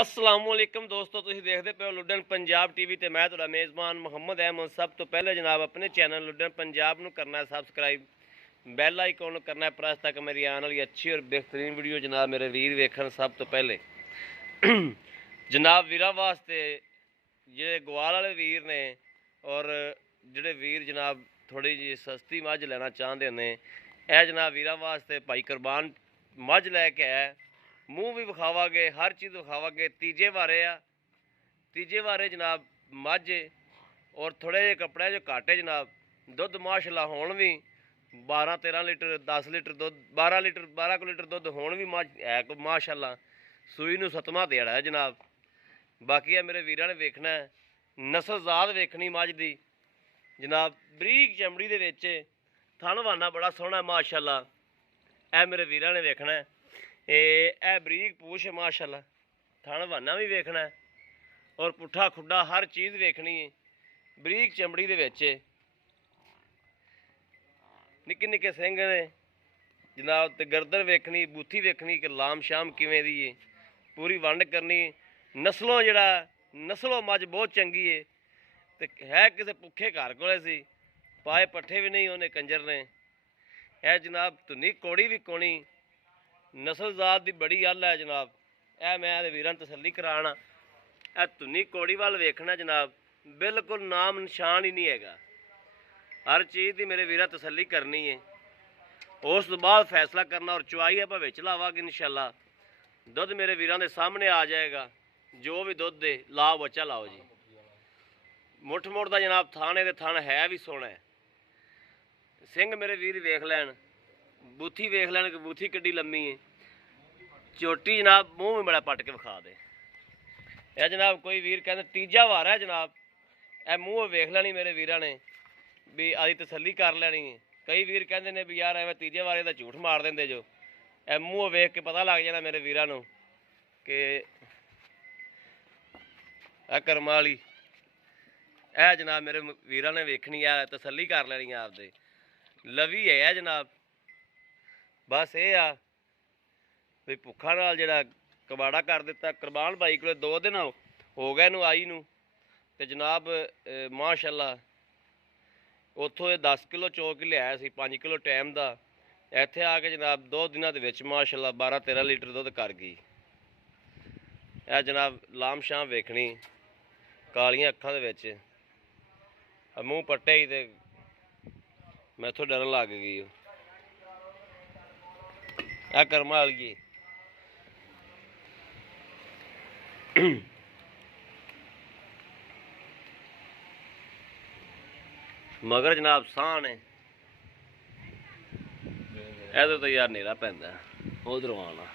असलामुअलैकुम दोस्तों, तुसीं देखते पे हो लुडन पंजाब टीवी ते मैं तुहाडा मेज़बान मुहम्मद अहमद। सब तो पहले जनाब अपने चैनल लुडन पंजाब नूं करना है सबसक्राइब, बैल आइकॉन करना है प्रेस तक मेरी आने वाली अच्छी और बेहतरीन वीडियो जनाब मेरे वीर वेखन। सब तो पहले जनाब वीरां वास्ते जे गवाल वाले वीर ने और ਜਿਹੜੇ ਵੀਰ जनाब थोड़ी जी सस्ती मझ लेना चाहते ने, यह जनाब वीरां वास्ते भाई कुरबान मझ लैके आया। मूँह भी विखावांगे, हर चीज़ विखावांगे। तीजे वारे आ, तीजे वारे जनाब मझ और थोड़े जे कपड़े जो घट है जनाब। दुध माशाल्लाह होण भी 12-13 लीटर 10 लीटर दुध 12 लीटर दुध होण भी मझ है माशाल्लाह। सूई नूं 7वां देड़ा है जनाब। बाकी है मेरे वीरां ने वेखना है, नस्लजात वेखनी मझ दी जनाब। बरीक चमड़ी दे विच थणवाना बड़ा सोहना माशाल्लाह, ए मेरे वीरां ने वेखना है। ए बरीक पूछ है माशाल्लाह, थणवाना भी वेखना है और पुट्ठा खुड्डा हर चीज़ वेखनी है। बरीक चमड़ी दे विच निक्के निक्के सिंघ ने जनाब, ते गर्दन वेखनी, बूथी वेखनी कि लाम शाम किवें दी है। पूरी वंड करनी। नस्लों जड़ा नस्लों मझ बहुत चंगी है, ते है किसी भुखे घर कोले सी, पाए पट्ठे भी नहीं उन्हें कंजर ने। है जनाब धुनी कौड़ी भी कोनी, नस्लजात की बड़ी अल है जनाब। ए मैं वीरां तसल्ली कराना, ए धुनी कौड़ी वाल वेखना जनाब, बिल्कुल नाम निशान ही नहीं हैगा। हर चीज़ की मेरे वीरां तसल्ली करनी है, उस तो बाद फैसला करना। और चुआई है भावें चलावांगे इंशाल्लाह। दुध मेरे वीरां दे सामने आ जाएगा, जो भी दुध दे लाओ बच्चा लाओ जी। मुठ मुठ का जनाब थाने दे थन है भी सोहना है। सिंह मेरे वीर वेख लैन, बूथी वेख लैन कि बूथी किड्डी लम्मी है। चोटी जनाब मूँह भी बड़ा पट के विखा दे। यह जनाब कोई वीर कहते तीजा वार है जनाब, ए मूँह वेख लैनी मेरे वीरां ने भी आदि तसल्ली कर लैनी है। कई वीर कहते हैं भी यार एवं तीजे वारे का झूठ मार देंगे जो। ए मूँह वेख के पता लग जाना मेरे वीरां नूं कि कर्मा वाली। ए जनाब मेरे वीरां ने वेखनी है, तसल्ली कर लैनी है आपदे। लवी है जनाब, बस ये आ भी भुखा नाल जिहड़ा कबाड़ा कर दिता। कुरबान भाई को 2 दिन हो गए नूं आई नूं, ते जनाब माशाल्लाह उत्थों 10 किलो चौक लिया सी 5 किलो टाइम का। इत्थे आके जनाब 2 दिनों के विच माशाल्लाह 12-13 लीटर दुध कर गई। यह जनाब लाम शाम वेखनी, कालियां अखां दे विच मूँह पट्टे ही ते मैथों डरन लग गई। यह कर्मा वाली मगर जनाब साह ने ए तो यार नेरा पैंदा उधरों आना।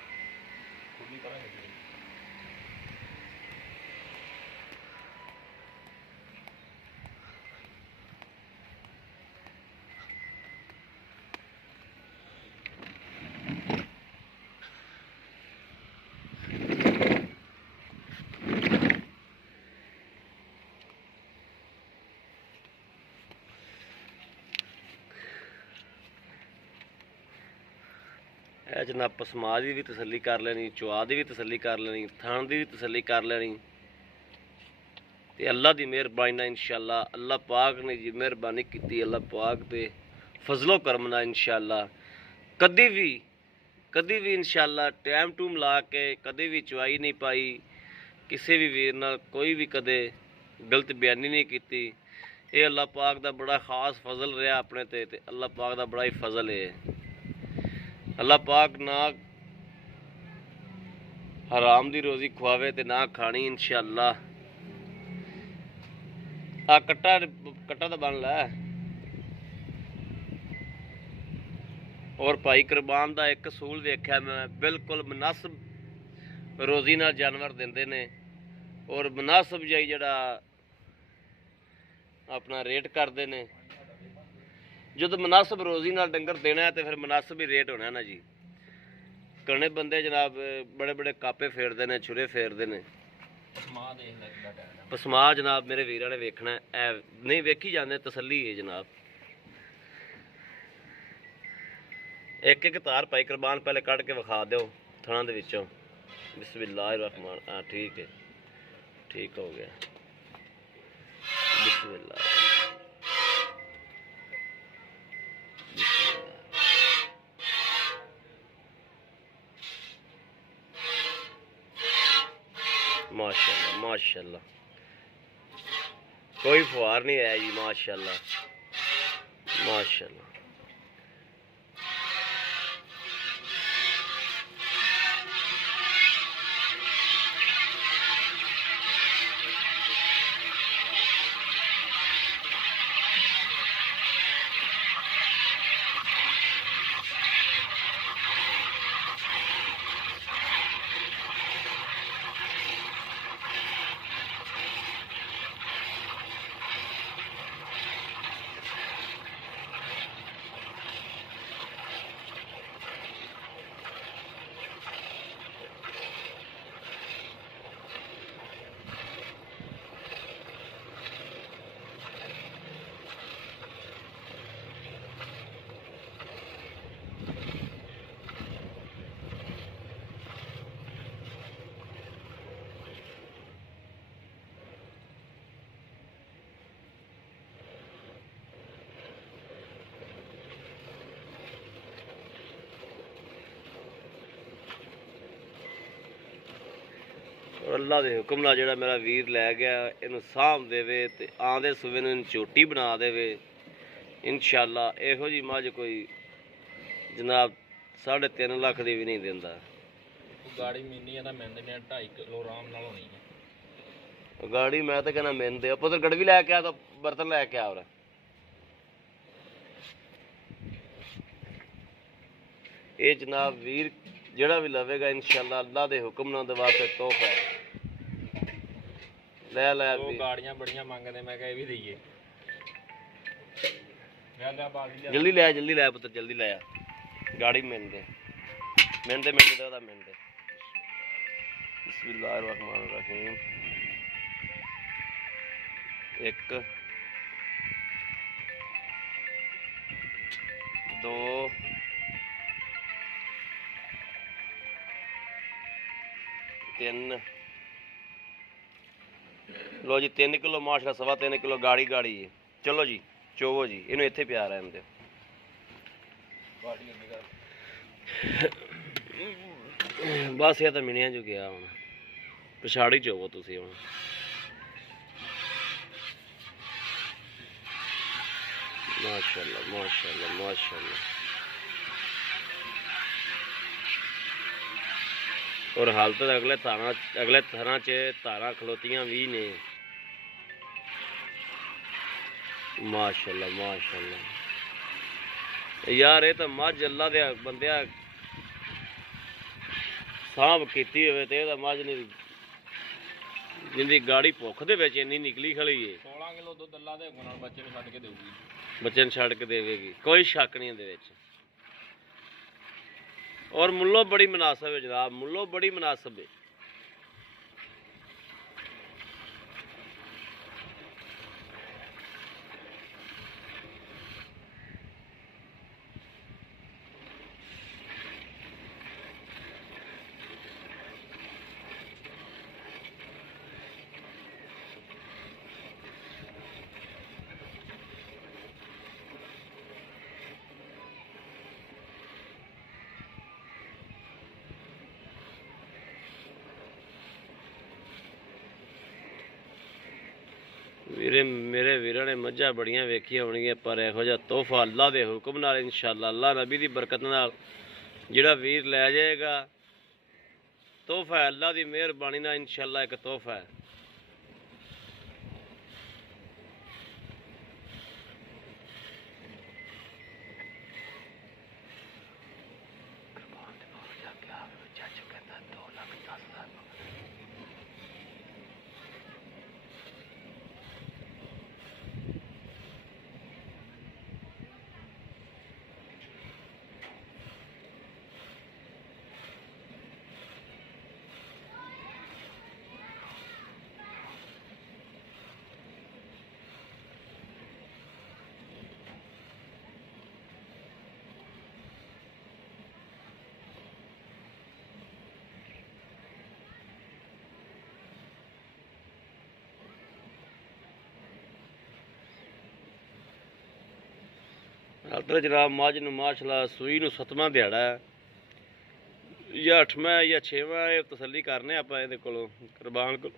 जनाब पसमा की भी तसल्ली कर लेनी, चुआ की भी तसल्ली कर लेनी, थान की भी तसल्ली कर लेनी। तो अल्लाह की मेहरबानी ना इंशाअल्लाह, अल्लाह पाक ने जी मेहरबानी की, अल्लाह पाक के फजलो करम ना इंशाअल्लाह कदी भी इंशाअल्लाह टाइम टूम ला के कभी भी चुआई नहीं पाई। किसी भी वीर नाल कोई भी कदे गलत बयानी नहीं की। ये अल्लाह पाक का बड़ा खास फजल रहा अपने ते, अल्लाह पाक का बड़ा ही फजल है। अल्लाह पाक ना हराम दी रोज़ी खुआवे ते ना खानी इंशाअल्लाह। आ कट्टा तो बन लै। और भाई कुरबान का एक असूल वेख्या मैं, बिल्कुल मुनासिब रोज़ी नाल जानवर देंदे ने और मुनासिब जाई जड़ा अपना रेट करते हैं। जो मुनासिब रोज़ी नाल डंगर देना है तो फिर मुनासिब ही रेट होना ना जी। कने बंदे जनाब बड़े बड़े कापे फेरते हैं, छुरे फेरते हैं। पसमा जनाब मेरे वीरां ने वेखना है, नहीं वेखी जाते तसल्ली है जनाब। एक तार पाई कुरबान पहले कढ़ के विखा दो थणा दे विचों। बिस्मिल्लाहिर्रहमान, हाँ ठीक है, ठीक हो गया। बिस्मिल्लाह, माशाल्लाह माशाल्लाह, कोई फुहार नहीं आया जी, माशाल्लाह माशाल्लाह। अल्लाह के हुक्म नाल जिहड़ा मेरा वीर लै गया इनू साँभ देवे ते आंदे सूबे नूं झोटी बना देवे इंशाअल्लाह। इहो जी मझ कोई जनाब 3.5 लाख दी भी नहीं दिंदा। गाड़ी मिलनी है तो मिल देने 2.5 किलो आराम नाल होनी है गाड़ी। मैं तो कहना मिल दे पुत्र गड़वी लैके आ, तो बर्तन लैके आ। ये जनाब वीर जिहड़ा भी लवेगा इंशाअल्लाह अल्लाह के हुक्म नाल दे वास्ते तोहफा है। लै लै वो गाड़ियां बड़ियां मंगदे, मैं कहा भी दईए। जल्दी लै जल्दी लै पुत्र जल्दी लै गाड़ी मिल दे मिल दे मिल दे मिल दे। बिस्मिल्लाहिर्रहमानिर्रहीम। 1 2 3। लो जी 3 किलो माशा 3.25 किलो गाड़ी गाड़ी है। चलो जी चोवो जी, इनू इत्थे प्यार रहन दे। बस ये तो मिनिया जो गया हूँ पछाड़ी चोवो तुसी हूँ। माशाअल्लाह माशाअल्लाह माशाअल्लाह। और हालत अगले थाना च धारा खलोतियां भी ने। माशाअल्लाह माशाअल्लाह यार, ये तो मझ अल्लाह दे बंदिया सांभ कीती होवे ते एदा मझ नहीं जिंदी गाड़ी भुख दे विच इन्नी निकली खड़ी है। 16 किलो दुध अल्लाह दे हुक्म नाल बच्चे नूं छड्ड के देऊगी। बच्चे नूं छड्ड के देवेगी, कोई शक नहीं इहदे विच। और मुल्लों बड़ी मुनासिब है जनाब, मुल्लों बड़ी मुनासिब है। वीरे मेरे वीर ने मझां बड़ियां वेखियां होणगियां, पर इहो जिहा तोहफा अल्लाह के हुक्म नाल इंशाअल्लाह अल्लाह नबी की बरकत नाल जिहड़ा वीर लै जाएगा तोहफा है। अल्लाह की मेहरबानी नाल इंशाअल्लाह एक तोहफा है। ਹਾਲਤ ਜਨਾਬ ਮੱਝ ਨੂੰ ਮਾਸ਼ਾਅੱਲਾ ਸੂਈ ਨੂੰ 7ਵਾਂ ਦਿਹਾੜਾ ਹੈ ਜਾਂ 8ਵਾਂ ਜਾਂ 6ਵਾਂ, ਇਹ ਤਸੱਲੀ ਕਰਨੇ ਆਪਾਂ ਇਹਦੇ ਕੋਲੋਂ ਕੁਰਬਾਨ ਕੋਲ।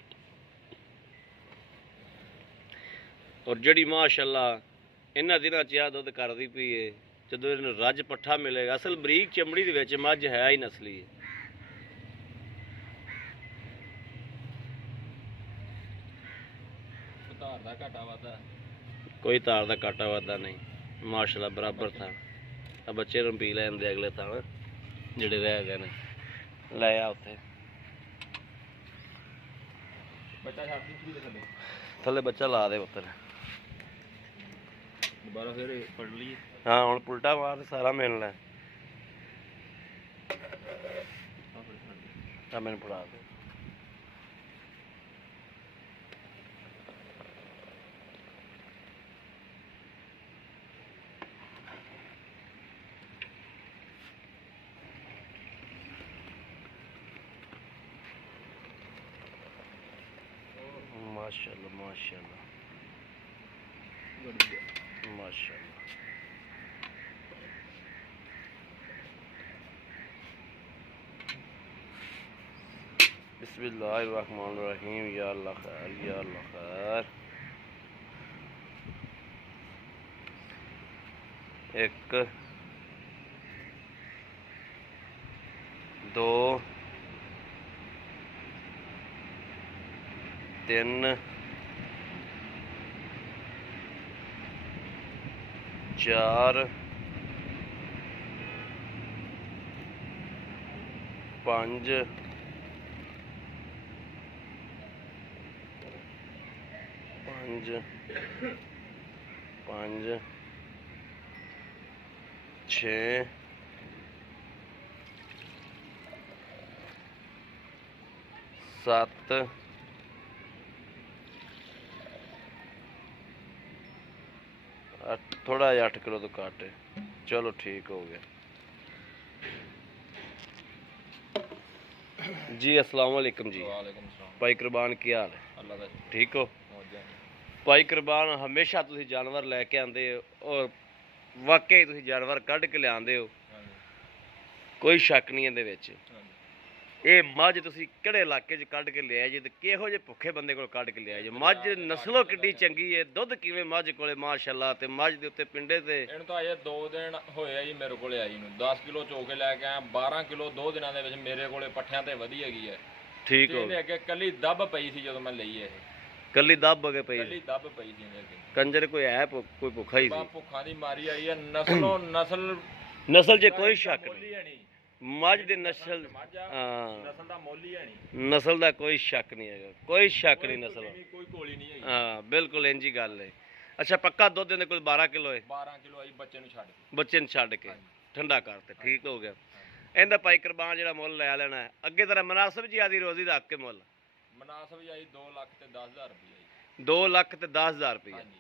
ਔਰ ਜਿਹੜੀ ਮਾਸ਼ਾਅੱਲਾ ਇਹਨਾਂ ਦਿਨਾਂ 'ਚ ਆ ਦੁੱਧ ਕਰਦੀ ਪਈ ਏ, ਜਦੋਂ ਇਹਨੂੰ ਰੱਜ ਪੱਠਾ ਮਿਲੇਗਾ। ਅਸਲ ਬਰੀਕ ਚਮੜੀ ਦੇ ਵਿੱਚ ਮੱਝ ਹੈ ਹੀ ਨਸਲੀ ਹੈ। ਧਾਰ ਦਾ ਘਾਟਾ ਵਾਧਾ ਕੋਈ ਤਾਰ ਦਾ ਕਾਟਾ ਵਾਧਾ ਨਹੀਂ, ਮਾਸ਼ਾਅੱਲਾ ਬਰਾਬਰ ਥਾਂ। ਆ ਬੱਚੇ ਨੂੰ ਪੀ ਲੈਂਦੇ ਅਗਲੇ ਥਾਂ ਜਿਹੜੇ ਰਹਿ ਗਏ ਨੇ, ਲੈ ਆ ਉੱਥੇ ਬੱਚਾ ਛੱਡ ਦਿੱਤੀ ਦੇ ਥੱਲੇ ਥੱਲੇ ਬੱਚਾ ਲਾ ਦੇ ਉੱਤਰ। ਦੁਬਾਰਾ ਫਿਰ ਫੜ ਲਈ। ਹਾਂ ਹੁਣ ਪੁਲਟਾ ਮਾਰ ਤੇ ਸਾਰਾ ਮਿਲ ਲੈ। ਆ ਮੈਨੂੰ ਫੜਾ ਦੇ। माशाल्लाह माशाल्लाह माशाल्लाह। बिस्मिल्लाहिर्रहमानिर्रहीम। या अल्लाह खैर या अल्लाह खैर। एक दो तीन चार पांच पांच पांच छे सत्त थोड़ा जिहा 8 किलो तो घट है। चलो ठीक हो गया जी। अस्सलाम वालेकुम जी। वालेकुम सलाम। भाई कुरबान की हाल है? अल्लाह दा ठीक हो मौजा। भाई कुरबान हमेशा तुसी जानवर लैके आंदे हो और वाकई तुसी जानवर कढ़ के लिआंदे हो, कोई शक नहीं इहदे विच। ਇਹ ਮੱਝ ਤੁਸੀਂ ਕਿਹੜੇ ਇਲਾਕੇ 'ਚ ਕੱਢ ਕੇ ਲਿਆਏ ਜੇ ਤੇ ਕਿਹੋ ਜਿਹੇ ਭੁੱਖੇ ਬੰਦੇ ਕੋਲ ਕੱਢ ਕੇ ਲਿਆਏ ਜੇ? ਮੱਝ ਨਸਲੋਂ ਕਿੱਡੀ ਚੰਗੀ ਹੈ, ਦੁੱਧ ਕਿਵੇਂ ਮੱਝ ਕੋਲੇ ਮਾਸ਼ਾਅੱਲਾ, ਤੇ ਮੱਝ ਦੇ ਉੱਤੇ ਪਿੰਡੇ ਤੇ ਇਹਨੂੰ ਤਾਂ ਅਜੇ 2 ਦਿਨ ਹੋਏ ਆ ਜੀ ਮੇਰੇ ਕੋਲੇ ਆਈ ਨੂੰ। 10 ਕਿਲੋ ਚੋ ਕੇ ਲੈ ਕੇ ਆਇਆ, 12 ਕਿਲੋ 2 ਦਿਨਾਂ ਦੇ ਵਿੱਚ ਮੇਰੇ ਕੋਲੇ ਪੱਠਿਆਂ ਤੇ ਵਧੀ ਹੈਗੀ ਹੈ। ਠੀਕ ਹੋ ਇਹਦੇ ਅੱਗੇ ਕੱਲੀ ਦੱਬ ਪਈ ਸੀ ਜਦੋਂ ਮੈਂ ਲਈ ਇਹ, ਕੱਲੀ ਦੱਬ ਕੇ ਪਈ ਕੱਲੀ ਦੱਬ ਪਈ ਸੀ ਇਹਦੇ ਅੱਗੇ। ਕੰਜਰ ਕੋਈ ਹੈ ਕੋਈ ਭੁੱਖਾ ਹੀ ਬਾ ਸੀ? ਭੁੱਖਾਂ ਦੀ ਮਾਰੀ ਆਈ ਹੈ। ਨਸਲੋਂ ਨਸਲ 'ਚ ਕੋਈ ਸ਼ੱਕ ਮੁੱਲ ਹੀ ਨਹੀਂ, ਹੈ ਨਹੀਂ। ਮੱਝ ਦੀ ਨਸਲ ਹਾਂ ਨਸਲ ਦਾ ਮੁੱਲ ਹੀ ਹੈ ਨਹੀਂ। ਨਸਲ ਦਾ ਕੋਈ ਸ਼ੱਕ ਨਹੀਂ ਹੈਗਾ, ਕੋਈ ਸ਼ੱਕ ਨਹੀਂ ਨਸਲ। ਕੋਈ ਕੋਲੀ ਨਹੀਂ ਹੈਗੀ। ਹਾਂ ਬਿਲਕੁਲ ਇੰਜ ਹੀ ਗੱਲ ਹੈ। ਅੱਛਾ ਪੱਕਾ ਦੁੱਧ ਦੇ ਕੋਲ 12 ਕਿਲੋ ਹੈ? 12 ਕਿਲੋ ਆਈ ਬੱਚੇ ਨੂੰ ਛੱਡ ਕੇ। ਬੱਚੇ ਨੂੰ ਛੱਡ ਕੇ ਠੰਡਾ ਕਰਤੇ, ਠੀਕ ਹੋ ਗਿਆ। ਇਹਦਾ ਭਾਈ ਕੁਰਬਾਨ ਜਿਹੜਾ ਮੁੱਲ ਲੈ ਲੈਣਾ ਹੈ ਅੱਗੇ ਤਰ੍ਹਾਂ ਮਨਾਸਬ ਜੀ ਆਦੀ ਰੋਜ਼ੀ ਦਾ ਹੱਕ ਕੇ ਮੁੱਲ ਮਨਾਸਬ ਜੀ ਆਈ 2 ਲੱਖ ਤੇ 10,000 ਰੁਪਏ। 2 ਲੱਖ ਤੇ 10,000 ਰੁਪਏ। ਹਾਂਜੀ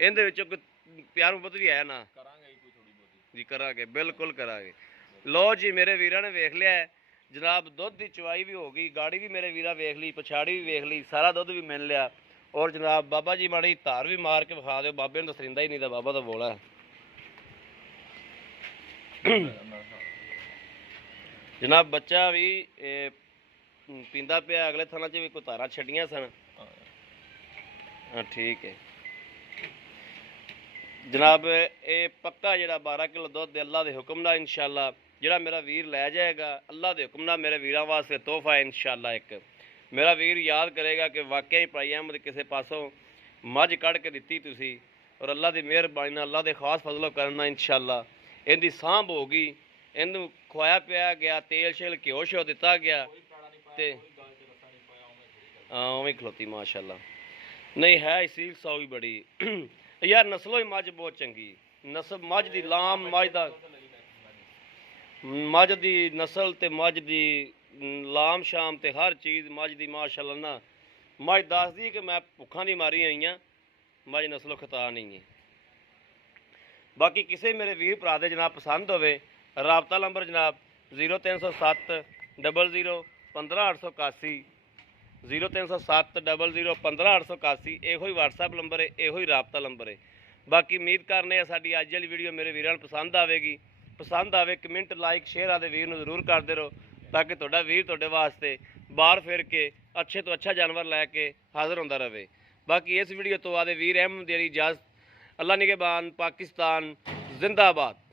ਇਹਦੇ ਵਿੱਚੋਂ ਕੋਈ ਪਿਆਰ ਮੁਹੱਬਤ ਵੀ ਹੈ ਨਾ? ਕਰਾਂਗੇ ਜੀ ਕੋਈ ਥੋੜੀ ਬਹੁਤੀ ਜੀ ਕਰਾਂਗੇ, ਬਿਲਕੁਲ ਕਰਾਂਗੇ। ਲੋ ਜੀ ਮੇਰੇ ਵੀਰਾਂ ਨੇ ਵੇਖ ਲਿਆ ਹੈ ਜਨਾਬ, ਦੁੱਧ ਦੀ ਚਵਾਈ ਵੀ ਹੋ ਗਈ, ਗਾੜੀ ਵੀ ਮੇਰੇ ਵੀਰਾਂ ਵੇਖ ਲਈ, ਪਛਾੜੀ ਵੀ ਵੇਖ ਲਈ, ਸਾਰਾ ਦੁੱਧ ਵੀ ਮਿਲ ਲਿਆ। ਔਰ ਜਨਾਬ ਬਾਬਾ ਜੀ ਮਾੜੀ ਧਾਰ ਵੀ ਮਾਰ ਕੇ ਵਿਖਾ ਦਿਓ, ਬਾਬੇ ਨੂੰ ਤਾਂ ਸਰਿੰਦਾ ਹੀ ਨਹੀਂ, ਤਾਂ ਬਾਬਾ ਦਾ ਬੋਲਾ ਜਨਾਬ। ਬੱਚਾ ਵੀ ਪੀਂਦਾ ਪਿਆ, ਅਗਲੇ ਥਾਂ 'ਚ ਵੀ ਕੋਈ ਧਾਰਾਂ ਛੱਡੀਆਂ ਸਨ। ਹਾਂ ਠੀਕ ਹੈ ਜਨਾਬ। ਇਹ ਪੱਕਾ ਜਿਹੜਾ 12 ਕਿਲੋ ਦੁੱਧ ਦੇ ਅੱਲਾ ਦੇ ਹੁਕਮ ਨਾਲ ਇਨਸ਼ਾਅੱਲਾ ਜਿਹੜਾ ਮੇਰਾ ਵੀਰ ਲੈ ਜਾਏਗਾ, ਅੱਲਾ ਦੇ ਹੁਕਮ ਨਾਲ ਮੇਰੇ ਵੀਰਾਂ ਵਾਸਤੇ ਤੋਹਫਾ ਹੈ ਇਨਸ਼ਾਅੱਲਾ। ਇੱਕ ਮੇਰਾ ਵੀਰ ਯਾਦ ਕਰੇਗਾ ਕਿ ਵਾਕਿਆ ਹੀ ਭਾਈ ਅਹਿਮਦ ਕਿਸੇ ਪਾਸੋਂ ਮੱਝ ਕੱਢ ਕੇ ਦਿੱਤੀ ਤੁਸੀਂ, ਔਰ ਅੱਲਾ ਦੀ ਮਿਹਰਬਾਨੀ ਨਾਲ, ਅੱਲਾ ਦੇ ਖਾਸ ਫਜ਼ਲੋ ਕਰਨ ਨਾਲ ਇਨਸ਼ਾਅੱਲਾ ਇਹਦੀ ਸਾਂਭ ਹੋ ਗਈ, ਇਹਨੂੰ ਖਵਾਇਆ ਪਿਆ ਗਿਆ, ਤੇਲ ਸ਼ੇਲ ਘਿਓ ਸ਼ਿਓ ਦਿੱਤਾ ਗਿਆ ਤੇ ਉਵੇਂ ਖਲੋਤੀ ਮਾਸ਼ਾਅੱਲਾ। ਨਹੀਂ ਹੈ ਸੀਲ ਸੌ ਵੀ ਬੜੀ ਯਾਰ, ਨਸਲੋਂ ਹੀ ਮੱਝ ਬਹੁਤ ਚੰਗੀ। ਨਸਲ ਮੱਝ ਦੀ ਲਾਮ, ਮੱਝ ਦੀ ਨਸਲ ਤੇ ਮੱਝ ਦੀ ਲਾਮ ਸ਼ਾਮ ਤੇ ਹਰ ਚੀਜ਼ ਮੱਝ ਦੀ ਮਾਸ਼ਾਅੱਲਾ ਨਾ। ਮੱਝ ਦੱਸਦੀ ਕਿ ਮੈਂ ਭੁੱਖਾਂ ਦੀ ਮਾਰੀ ਆਈ ਹਾਂ, ਮੱਝ ਨਸਲੋਂ ਖਤਾ ਨਹੀਂ ਹੈ। ਬਾਕੀ ਕਿਸੇ ਮੇਰੇ ਵੀਰ ਭਰਾ ਦੇ ਜਨਾਬ ਪਸੰਦ ਹੋਵੇ, ਰਾਬਤਾ ਨੰਬਰ ਜਨਾਬ 0307 00 15881 0307 00 15881। ਇਹੋ ਹੀ WhatsApp ਨੰਬਰ ਹੈ, ਇਹੋ ਹੀ ਰਾਬਤਾ ਨੰਬਰ ਹੈ। ਬਾਕੀ ਉਮੀਦ ਕਰਨੇ ਆ ਸਾਡੀ ਅੱਜ ਵਾਲੀ ਵੀਡੀਓ ਮੇਰੇ ਵੀਰਾਂ ਨੂੰ ਪਸੰਦ ਆਵੇਗੀ। ਪਸੰਦ ਆਵੇ ਕਮੈਂਟ ਲਾਈਕ ਸ਼ੇਅਰ ਆਦੇ ਵੀਰ ਨੂੰ ਜ਼ਰੂਰ ਕਰਦੇ ਰਹੋ, ਤਾਂ ਕਿ ਤੁਹਾਡਾ ਵੀਰ ਤੁਹਾਡੇ ਵਾਸਤੇ ਬਾਹਰ ਫਿਰ ਕੇ ਅੱਛੇ ਤੋਂ ਅੱਛਾ ਜਾਨਵਰ ਲੈ ਕੇ ਹਾਜ਼ਰ ਹੁੰਦਾ ਰਹੇ। ਬਾਕੀ ਇਸ ਵੀਡੀਓ ਤੋਂ ਆਦੇ ਵੀਰ ਅਹਿਮਦ ਦੀ ਇਜਾਜ਼ਤ। ਅੱਲਾ ਨਿਗਹਿਬਾਨ। ਪਾਕਿस्तान जिंदाबाद।